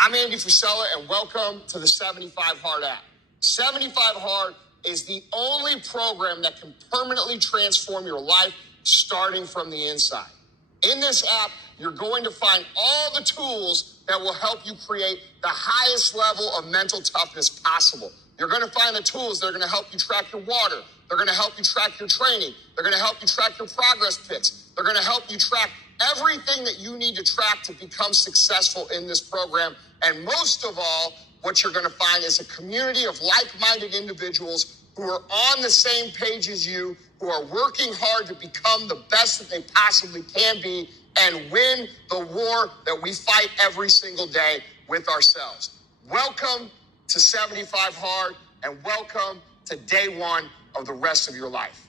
I'm Andy Frisella, and welcome to the 75 Hard app. 75 Hard is the only program that can permanently transform your life starting from the inside. In this app, you're going to find all the tools that will help you create the highest level of mental toughness possible. You're going to find the tools that are going to help you track your water. They're going to help you track your training. They're going to help you track your progress picks. They're going to help you track everything that you need to track to become successful in this program. And most of all, what you're going to find is a community of like-minded individuals who are on the same page as you, who are working hard to become the best that they possibly can be and win the war that we fight every single day with ourselves. Welcome to 75 Hard, and welcome to day one of the rest of your life.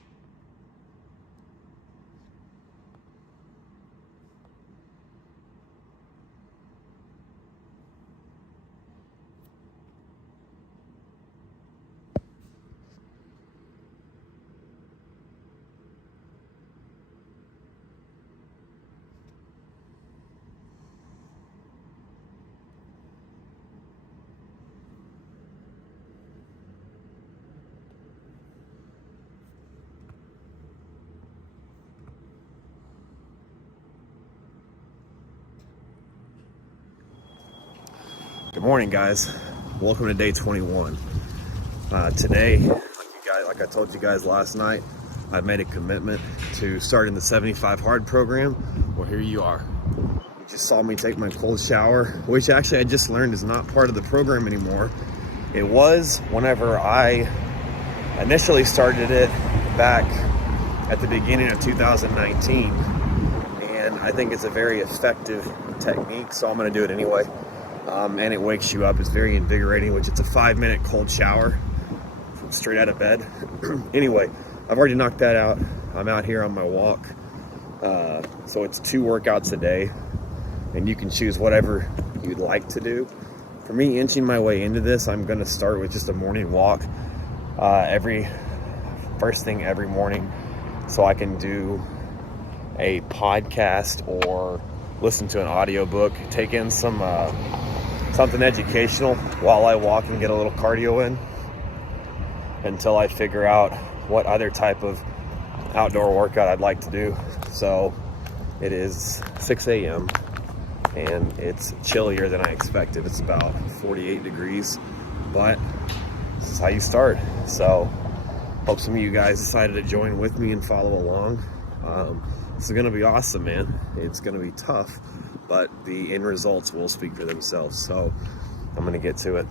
Good morning, guys. Welcome to day 21. Today, like I told you guys last night, I've made a commitment to starting the 75 Hard program. Well, here you are. You just saw me take my cold shower, which actually I just learned is not part of the program anymore. It was whenever I initially started it back at the beginning of 2019. And I think it's a very effective technique, so I'm going to do it anyway. And it wakes you up. It's very invigorating, which it's a 5-minute cold shower straight out of bed. Anyway, I've already knocked that out. I'm out here on my walk. So it's 2 workouts a day, and you can choose whatever you'd like to do. For me, inching my way into this, I'm going to start with just a morning walk first thing every morning, so I can do a podcast or listen to an audiobook, take in something educational while I walk and get a little cardio in until I figure out what other type of outdoor workout I'd like to do. So it is 6 a.m. and it's chillier than I expected. It's about 48 degrees, but this is how you start. So hope some of you guys decided to join with me and follow along. This is gonna be awesome, man. It's gonna be tough, but the end results will speak for themselves. So I'm gonna get to it.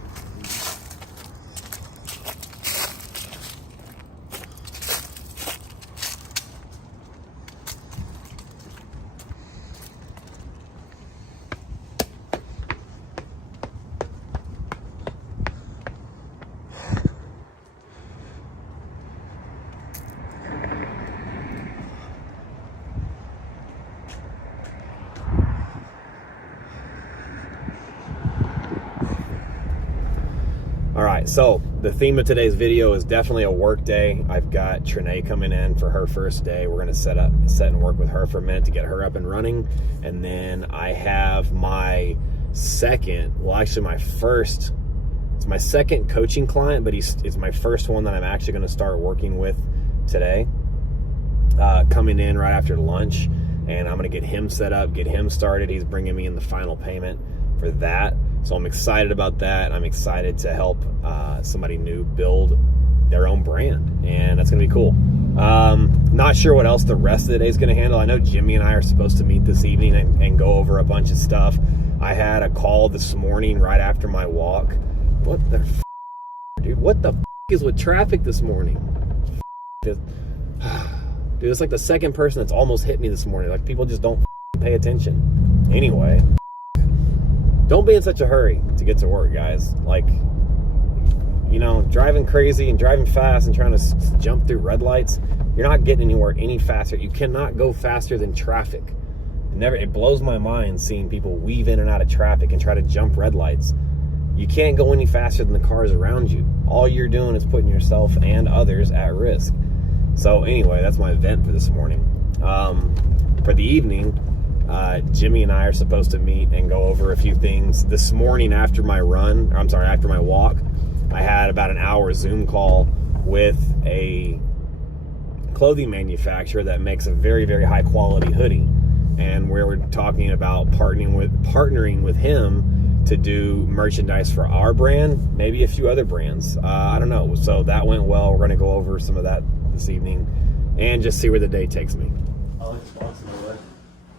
All right, so the theme of today's video is definitely a work day. I've got Trinae coming in for her first day. We're gonna set and work with her for a minute to get her up and running. And then I have my second coaching client, but it's my first one that I'm actually gonna start working with today. Coming in right after lunch, and I'm gonna get him set up, get him started. He's bringing me in the final payment for that. So I'm excited about that. I'm excited to help somebody new build their own brand, and that's gonna be cool. Not sure what else the rest of the day is gonna handle. I know Jimmy and I are supposed to meet this evening and go over a bunch of stuff. I had a call this morning right after my walk. What the dude? What the is with traffic this morning? Dude, it's like the second person that's almost hit me this morning. Like, people just don't pay attention. Anyway, don't be in such a hurry to get to work, guys. Like, you know, driving crazy and driving fast and trying to jump through red lights, you're not getting anywhere any faster. You cannot go faster than traffic. It blows my mind seeing people weave in and out of traffic and try to jump red lights. You can't go any faster than the cars around you. All you're doing is putting yourself and others at risk. So anyway, that's my event for this morning. For the evening, Jimmy and I are supposed to meet and go over a few things. This morning after my walk, I had about an hour Zoom call with a clothing manufacturer that makes a very, very high quality hoodie. And we were talking about partnering with him to do merchandise for our brand, maybe a few other brands. I don't know. So that went well. We're going to go over some of that this evening and just see where the day takes me. I like the box in the way.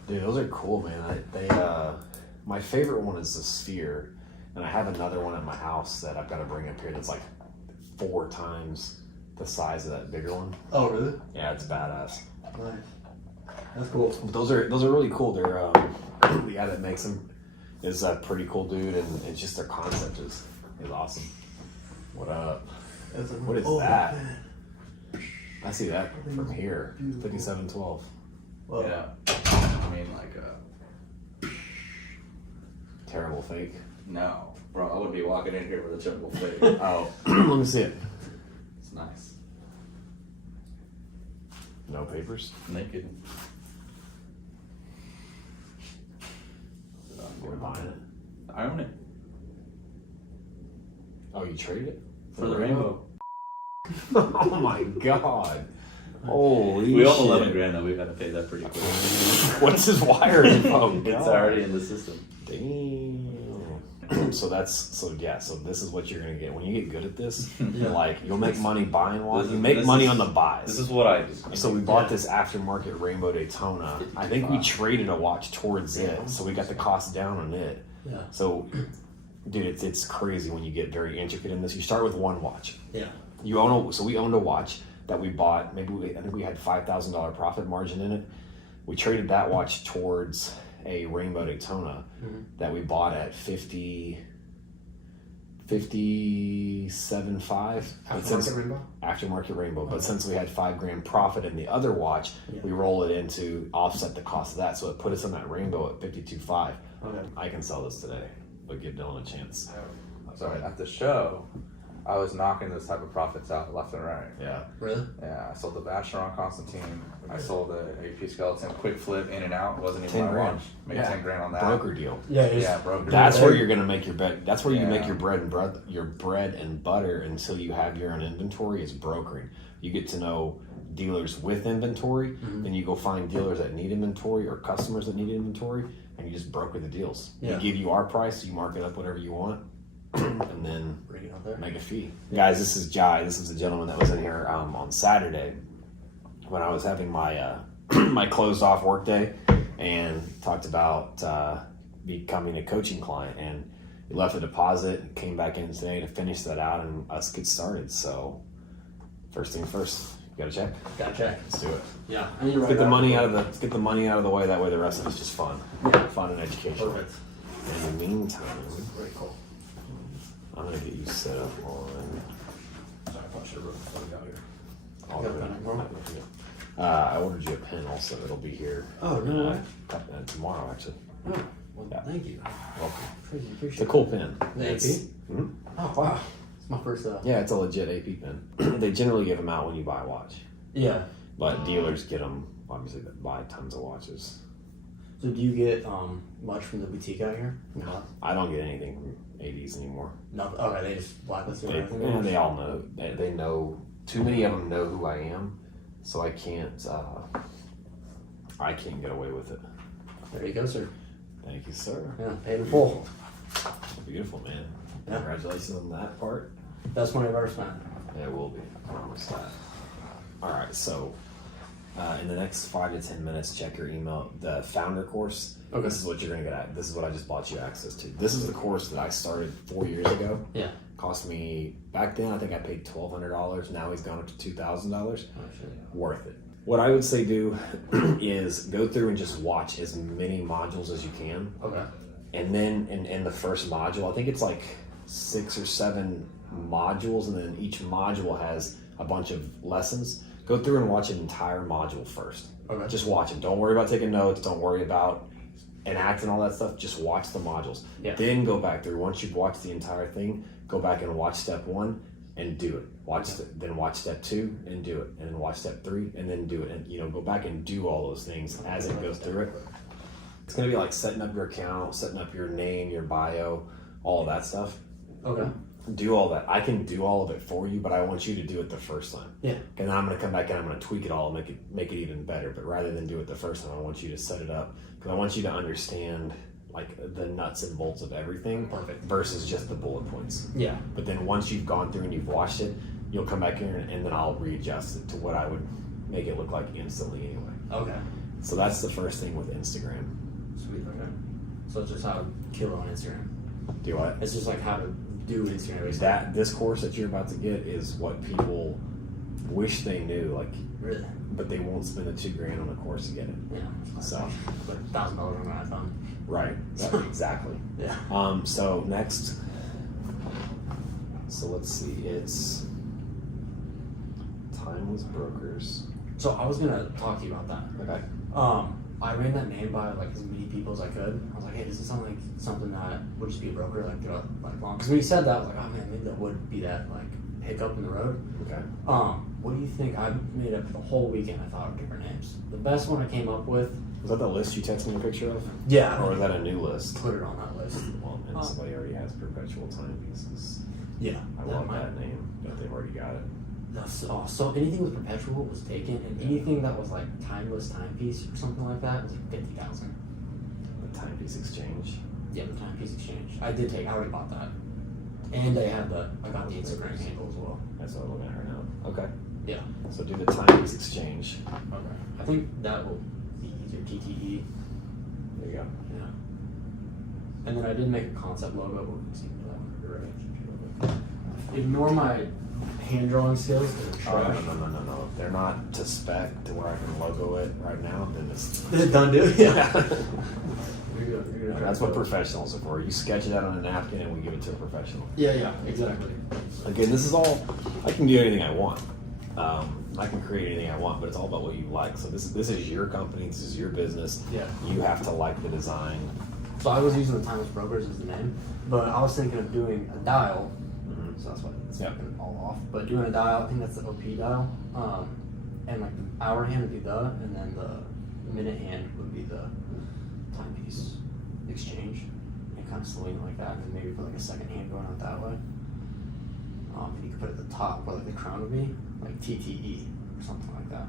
Dude, those are cool, man. My favorite one is the sphere, and I have another one at my house that I've got to bring up here that's like 4 times the size of that bigger one. Oh, really? Yeah, it's badass. Nice. That's cool. But those are really cool. They're the guy that makes them is a pretty cool dude, and it's just their concept is awesome. What up? What is that? Man. I see that from here. 5712. Well, Yeah. I mean, like, Terrible fake. no. Bro, I would be walking in here with a triple fake. Oh, let me see it. It's nice. No papers. Naked. You're buying it. I own it. Oh, you traded it? For the rainbow. Oh my god. Holy We owe shit. 11 grand though. We gotta pay that pretty quick. What's his wire info? It's already in the system. Damn. So this is what you're gonna get when you get good at this. Yeah. Like you'll make money buying one. This You is- make this money is- on the buys. This is what I do. So we bought this aftermarket Rainbow Daytona. I think we traded a watch towards it, so we got the cost down on it. Yeah. So, dude, it's crazy when you get very intricate in this. You start with one watch. Yeah. We owned a watch that we bought. I think we had $5,000 profit margin in it. We traded that watch towards a Rainbow Daytona that we bought at 57.5. Aftermarket rainbow? Aftermarket Rainbow. But since we had $5,000 profit in the other watch, we roll it in to offset the cost of that. So it put us on that Rainbow at 52.5. Okay. I can sell this today, but give Dylan a chance. Sorry, at the show, I was knocking those type of profits out left and right. Yeah. Really? Yeah, I sold the Vacheron Constantine. I sold the AP Skeleton, quick flip in and out. Wasn't even 10 my grand. watch. Made Yeah. 10 grand on that. Broker deal. Yeah. Yeah, broker. That's where you're gonna make your bread. That's where you Yeah. make your bread and butter until you have your own inventory. Is brokering. You get to know dealers with inventory, then you go find dealers that need inventory or customers that need inventory, and you just broker the deals. Yeah. We give you our price, you mark it up whatever you want, and then Bring it out there. make a fee. Guys, this is Jai. This is the gentleman that was in here on Saturday when I was having my my closed off work day and talked about becoming a coaching client, and he left a deposit and came back in today to finish that out and us get started. So first thing first, you got a check? Got to check. Let's do it. Yeah. I need to Let's write get the it money out. let's get the money out of the way. That way the rest of it's just fun. Yeah. Fun and educational. Perfect. In the meantime, Very cool. I'm gonna get you set up on Sorry, I probably should have wrote before we got here. all Got the a pen, bro? I ordered you a pen also. It'll be here. Oh, no way. Tomorrow, actually. Oh, well, Yeah. thank you. Welcome. Appreciate It's a cool pen. The AP? Mhm. Oh, wow. It's my first, Yeah, it's a legit AP pen. They generally give them out when you buy a watch, yeah. but dealers get them obviously that buy tons of watches. So do you get much from the boutique out here? No. I don't get anything from 80s anymore. No. Okay, they just blacklist you and everything. And they all know. They know. Too many of them know who I am, so I can't get away with it. There you go, sir. Thank you, sir. Yeah, paid in full. Beautiful, man. Yeah. Congratulations on that part. Best money I've ever spent. Yeah, it will be. I promise that. All right, so in the next 5 to 10 minutes, check your email. The founder course. Okay. This is what you're gonna get at. This is what I just bought you access to. This is the course that I started 4 years ago. Yeah. Cost me back then. I think I paid $1,200. Now he's gone up to $2,000. Oh, shit. Worth it. What I would say do is go through and just watch as many modules as you can. Okay. And then in the first module, I think it's like 6 or 7 modules, and then each module has a bunch of lessons. Go through and watch an entire module first. Okay. Just watch it. Don't worry about taking notes. Don't worry about enacting all that stuff. Just watch the modules. Yeah. Then go back through. Once you've watched the entire thing, go back and watch step 1 and do it. Then watch step 2 and do it, and then watch step 3 and then do it, and go back and do all those things as it goes through it. It's going to be like setting up your account, setting up your name, your bio, all of that stuff. Okay. Do all that. I can do all of it for you, but I want you to do it the first time. Yeah. And then I'm going to come back and I'm going to tweak it all, make it even better. But rather than do it the first time, I want you to set it up because I want you to understand like the nuts and bolts of everything. Perfect. Versus just the bullet points. Yeah. But then once you've gone through and you've watched it, you'll come back here and then I'll readjust it to what I would make it look like instantly anyway. Okay. So that's the first thing with Instagram. Sweet. Okay. So it's just how to kill on Instagram. Do what? It's just like how to do Instagram. Basically. This course that you're about to get is what people wish they knew, like, Really? but they won't spend the $2,000 on a course to get it. Yeah. So, but $1,000 on my iPhone. right, exactly. Yeah. So next, so let's see, it's Timeless Brokers. So I was gonna talk to you about that. Okay. I ran that name by like as many people as I could. I was like, hey, does this sound like something that would just be a broker like throughout like long? Because when you said that, I was like, oh man, maybe that would be that like hiccup in the road. Okay. What do you think? I made up the whole weekend. I thought of different names. The best one I came up with. Was that the list you texted me a picture of? Yeah. Or was that a new list? Put it on that list. Well, and somebody already has perpetual timepieces. Yeah. I love that name, but they've already got it. So anything with perpetual was taken, and anything that was like timeless timepiece or something like that was like 50,000. The timepiece exchange. Yeah, the timepiece exchange. I already bought that, and I got the Instagram handle as well. That's what I'm looking at right now. Okay. Yeah. So do the timepiece exchange. Okay. I think that will be easier. TTE. There you go. Yeah. And then I did make a concept logo. But we can see that one. Ignore my hand drawing skills. Oh, no. If they're not to spec to where I can logo it right now, then it's done, dude. Yeah. That's what professionals are for. You sketch it out on a napkin and we give it to a professional. Yeah, exactly. Again, this is all, I can do anything I want. I can create anything I want, but it's all about what you like. So this is your company, this is your business. Yeah. You have to like the design. So I was using the Timeless Brokers as the name, but I was thinking of doing a dial. So that's why it's all off. But doing a dial, I think that's the OP dial. And like the hour hand would be the, and then the minute hand would be the timepiece exchange. And kind of swing it like that, and then maybe put like a second hand going out that way. And you could put it at the top where like the crown would be, like TTE or something like that.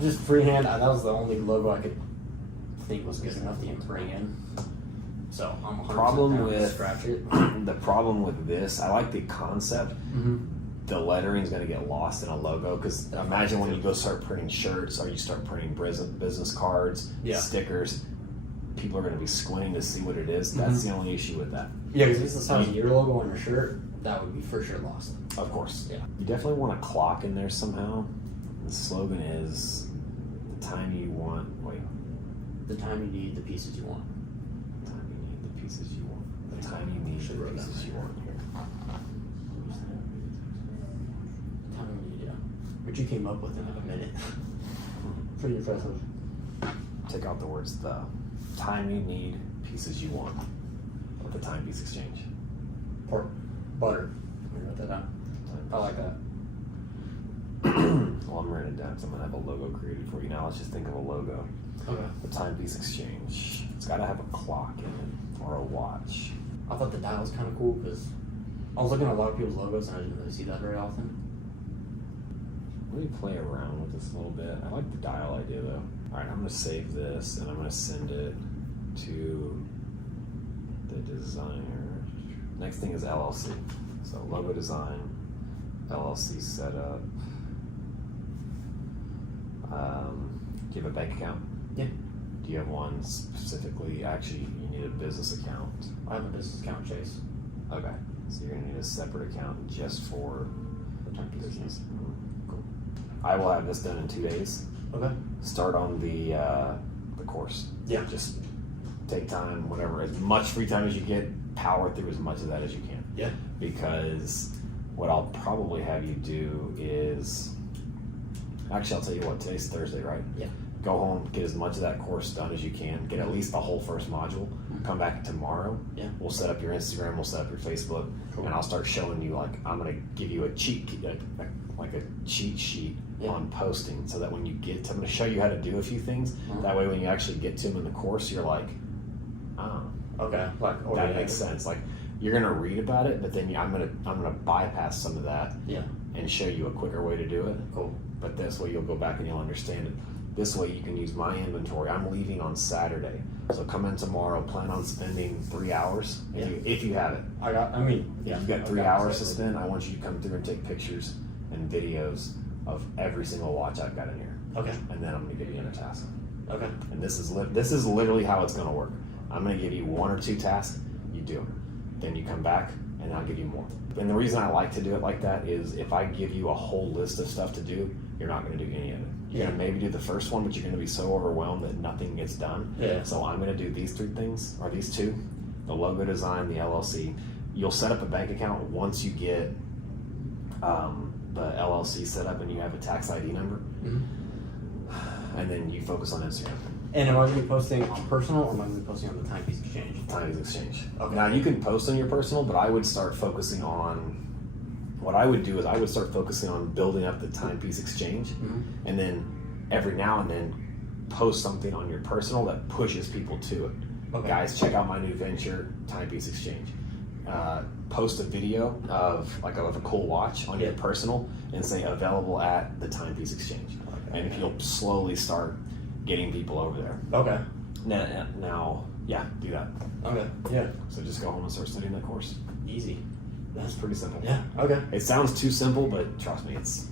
Just freehand, that was the only logo I could think was good enough to even bring in. So I'm 100% down to scratch it. The problem with this, I like the concept. The lettering is going to get lost in a logo because imagine when you go start printing shirts or you start printing business cards, stickers, people are going to be squinting to see what it is. That's the only issue with that. Yeah, because if it's the size of your logo on your shirt, that would be for sure lost. Of course. Yeah. You definitely want a clock in there somehow. The slogan is the time you want. Wait. The time you need the pieces you want. The time you need the pieces you want. The time you need the pieces you want. Here. The time you need, yeah. Which you came up with in like a minute. Pretty impressive. Take out the words the time you need pieces you want. With the timepiece exchange. Pork butter. Let me write that down. I like that. Well, I'm writing it down because I'm going to have a logo created for you. Now let's just think of a logo. Okay. The timepiece exchange. It's got to have a clock in it or a watch. I thought the dial was kind of cool because I was looking at a lot of people's logos and I didn't really see that very often. Let me play around with this a little bit. I like the dial idea though. All right, I'm going to save this and I'm going to send it to the designer. Next thing is LLC. So logo design, LLC setup. Do you have a bank account? Yeah. Do you have one specifically? Actually, you need a business account. I have a business account, Chase. Okay. So you're gonna need a separate account just for The timepiece business. Cool. I will have this done in 2 days. Okay. Start on the course. Yeah. Just take time, whatever, as much free time as you get. Power through as much of that as you can. Yeah. Because what I'll probably have you do is, actually, I'll tell you what. Today's Thursday, right? Yeah. Go home, get as much of that course done as you can. Get at least the whole first module. come back tomorrow. Yeah. We'll set up your Instagram, we'll set up your Facebook, and I'll start showing you, like, I'm gonna give you a cheat sheet on posting, so that when you get to, I'm gonna show you how to do a few things. That way when you actually get to them in the course, you're like, oh, okay, like that makes sense. Like, you're gonna read about it, but then I'm gonna bypass some of that and show you a quicker way to do it. Cool. But this way you'll go back and you'll understand it. This way you can use my inventory. I'm leaving on Saturday, so come in tomorrow. Plan on spending 3 hours if you have it. If you've got 3 hours to spend, I want you to come through and take pictures and videos of every single watch I've got in here. Okay. And then I'm gonna give you a task. Okay. And this is literally how it's gonna work. I'm gonna give you 1 or 2 tasks. You do them. Then you come back and I'll give you more. And the reason I like to do it like that is if I give you a whole list of stuff to do, you're not gonna do any of it. You're gonna maybe do the first one, but you're gonna be so overwhelmed that nothing gets done. Yeah. So I'm gonna do these 3 things, or these 2, the logo design, the LLC. You'll set up a bank account once you get the LLC set up and you have a tax ID number. And then you focus on Instagram. And am I going to be posting on personal, or am I going to be posting on the Timepiece Exchange? Timepiece Exchange. Okay. Now you can post on your personal, but I would start focusing on, what I would do is I would start focusing on building up the Timepiece Exchange, and then every now and then post something on your personal that pushes people to it. Okay. Guys, check out my new venture, Timepiece Exchange. Post a video of a cool watch on your personal and say available at the Timepiece Exchange. Okay. And you'll slowly start getting people over there. Okay. Now, do that. Okay. Yeah. So just go home and start studying that course. Easy. That's pretty simple. Yeah. Okay. It sounds too simple, but trust me, it's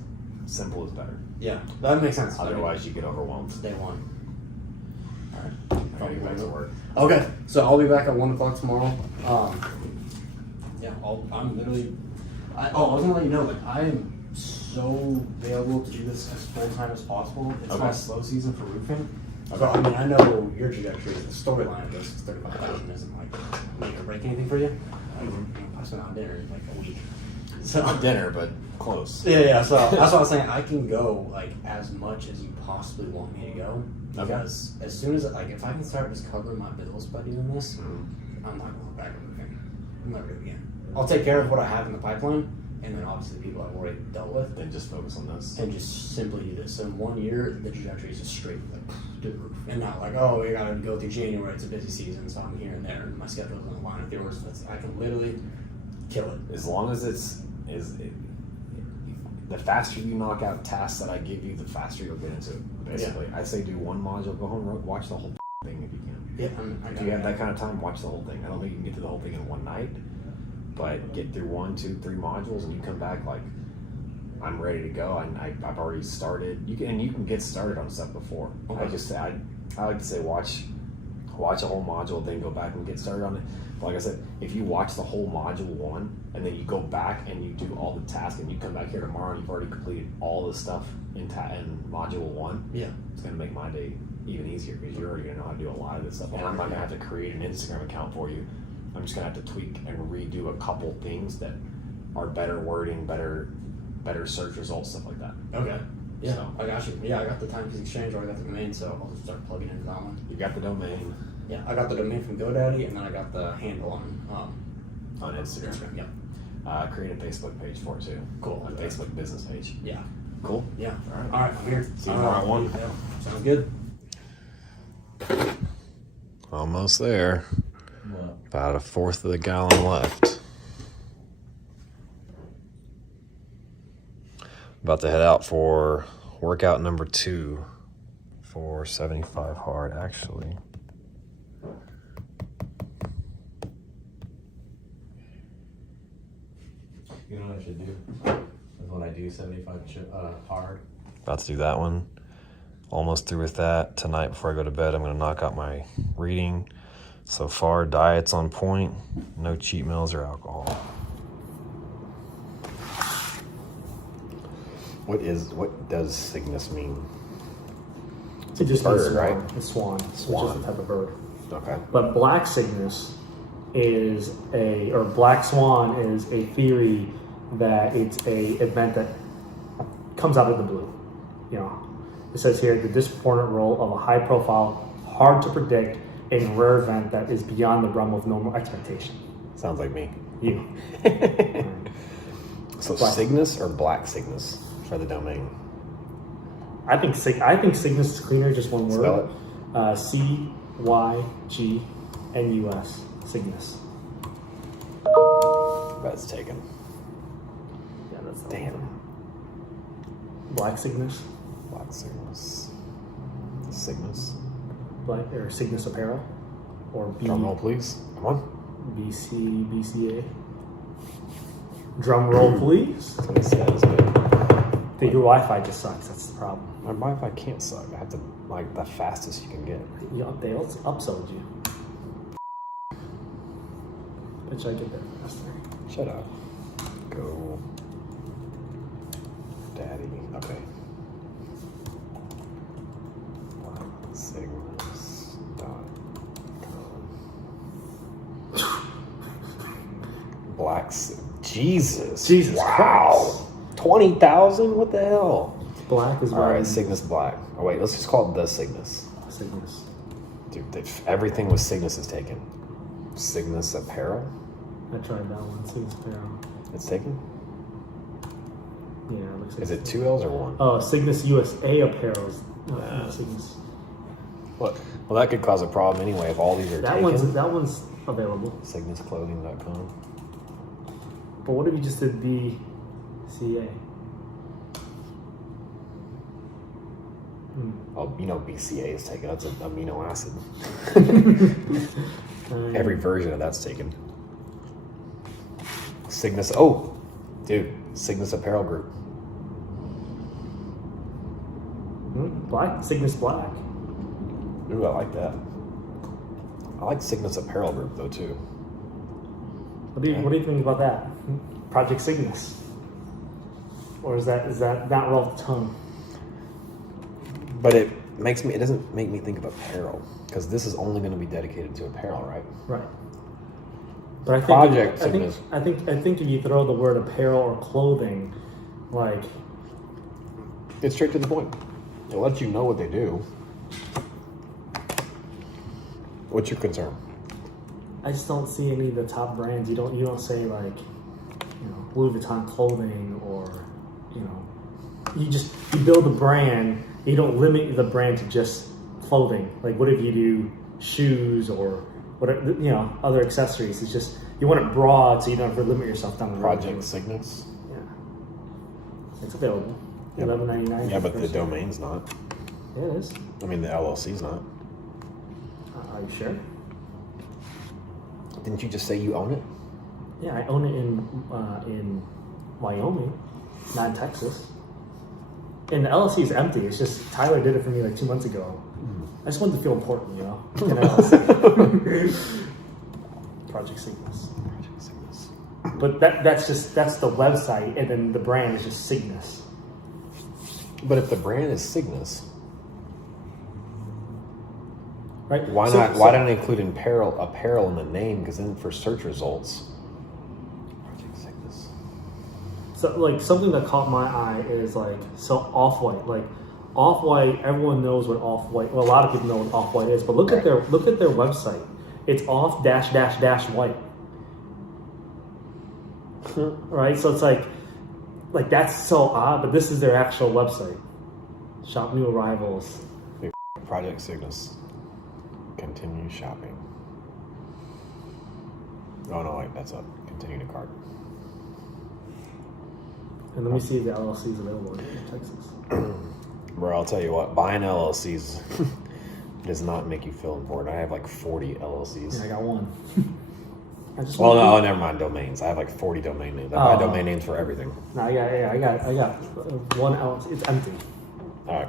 simple is better. Yeah, that makes sense. Otherwise, you get overwhelmed. Day one. All right. I gotta get back to work. Okay. So I'll be back at 1 o'clock tomorrow. I'm literally. I was gonna let you know, like, I am so available to do this as full time as possible. It's my slow season for roofing. Okay. So I mean, I know your trajectory, the storyline of this is 35,000 isn't like make or break anything for you. I spent on dinner in like a week. So Not dinner, but close. Yeah. So that's what I was saying. I can go like as much as you possibly want me to go. Because as soon as if I can start just covering my bills by doing this, I'm not going back to roofing. I'm not really again. I'll take care of what I have in the pipeline, and then obviously the people I've already dealt with. Then just focus on this. And just simply do this. So in 1 year, the trajectory is just straight to the roof. And not like, oh, we gotta go through January, it's a busy season, so I'm here and there, and my schedule doesn't align with yours. I can literally kill it. As long as the faster you knock out tasks that I give you, the faster you'll get into it. Basically, I say do 1 module, go home and watch the whole thing if you can. Yeah, if you have that kind of time, watch the whole thing. I don't think you can get through the whole thing in one night, but get through 1, 2, 3 modules, and you come back like, I'm ready to go. I've already started. You can get started on stuff before. Okay. I like to say watch a whole module, then go back and get started on it. But like I said, if you watch the whole module 1 and then you go back and you do all the tasks and you come back here tomorrow and you've already completed all the stuff in module 1, it's gonna make my day even easier because you're already gonna know how to do a lot of this stuff. And I'm not gonna have to create an Instagram account for you. I'm just gonna have to tweak and redo a couple things that are better wording, better search results, stuff like that. Okay. Yeah, So, I got you. Yeah, I got the Timepiece Exchange, or I got the domain, so I'll just start plugging into that one. you got the domain Yeah, I got the domain from GoDaddy, and then I got the handle on Instagram. Yeah. Create a Facebook page for it too. Cool. A Facebook business page. Yeah. Cool. Yeah. All right. All right, I'm here. See you tomorrow at 1. Yeah, sounds good. Almost there. What? About 1/4 of the gallon left. About to head out for workout number 2 for 75 hard, actually. You know what I should do? Is when I do 75 hard. About to do that one. Almost through with that. Tonight before I go to bed, I'm going to knock out my reading. So far, diet's on point. No cheat meals or alcohol. What does Cygnus mean? It just bird, means swan. right? It's swan. It's Swan. just a type of bird. Okay. But black cygnus black swan is a theory that it's a event that comes out of the blue. You know, it says here the disproportionate role of a high-profile, hard to predict, a rare event that is beyond the realm of normal expectation. Sounds like me. You. So Black. Cygnus or Black Cygnus for the domain? I think Cygnus is cleaner, just one word. Spell it. Cygnus. Cygnus. That's taken. Yeah, that's the Damn. one. Black Cygnus. Black Cygnus. Cygnus. Black or Cygnus Apparel. Or Drum roll, please. Come on. BCA. Drum roll, please. That's what it says, but Dude, your Wi-Fi just sucks. That's the problem. my Wi-Fi can't suck. I have to like the fastest you can get. They upsold you. Bet you I get there faster. Shut up. Go. Daddy. Okay. Black. Jesus. Wow. 20,000? What the hell? Black is All right, right. Cygnus Black. Oh wait, let's just call it the Cygnus. Cygnus. Dude, everything with Cygnus is taken. Cygnus Apparel? I tried that one. Cygnus Apparel. It's taken? Yeah, it looks like Is it 2 L's or 1? Oh, Cygnus USA Apparel. Nah. Cygnus. What? Well, that could cause a problem anyway if all these are That taken. one's available. CygnusClothing.com. But what if you just did BCA? Oh, you know BCA is taken. That's an amino acid. Every version of that's taken. Cygnus. Oh, dude. Cygnus Apparel Group. Black? Cygnus Black. Ooh, I like that. I like Cygnus Apparel Group though too. What do you think about that? Project Cygnus. Or is that not roll off the tongue? But it doesn't make me think of apparel because this is only going to be dedicated to apparel, right? Right. But I think Project I think if you throw the word apparel or clothing, like It's straight to the point. It lets you know what they do. What's your concern? I just don't see any of the top brands. You don't say like, Louis Vuitton clothing or, you build a brand. You don't limit the brand to just clothing. Like what if you do shoes or whatever, other accessories? It's just you want it broad so you don't have to limit yourself down the road. Project Cygnus. Yeah, it's available. Yep. $11.99. Yeah, but the domain's not. Yeah, it is. I mean, the LLC's not. Are you sure? Didn't you just say you own it? Yeah, I own it in Wyoming, not in Texas. And the LLC is empty. It's just Tyler did it for me like 2 months ago. I just wanted to feel important, in LLC. Project Cygnus. Project Cygnus. But that's the website, and then the brand is just Cygnus. But if the brand is Cygnus, Right? why not include apparel in the name? Because then for search results, Project Cygnus. So like something that caught my eye is like Off-White. Like Off-White, everyone knows what Off-White. Well, a lot of people know what Off-White is, but look at their website. It's off-white. Right? So it's like that's so odd, but this is their actual website. Shop new arrivals. Project Cygnus. Continue shopping. Oh no, wait, that's up. Continue to cart. And let me see if the LLC is available in Texas. Bro, I'll tell you what, buying LLCs does not make you feel important. I have like 40 LLCs. Yeah, I got one. No, never mind domains. I have like 40 domain names. I buy domain names for everything. No, I got one LLC. It's empty. All right,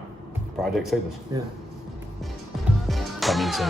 Project Cygnus. Yeah. Coming soon.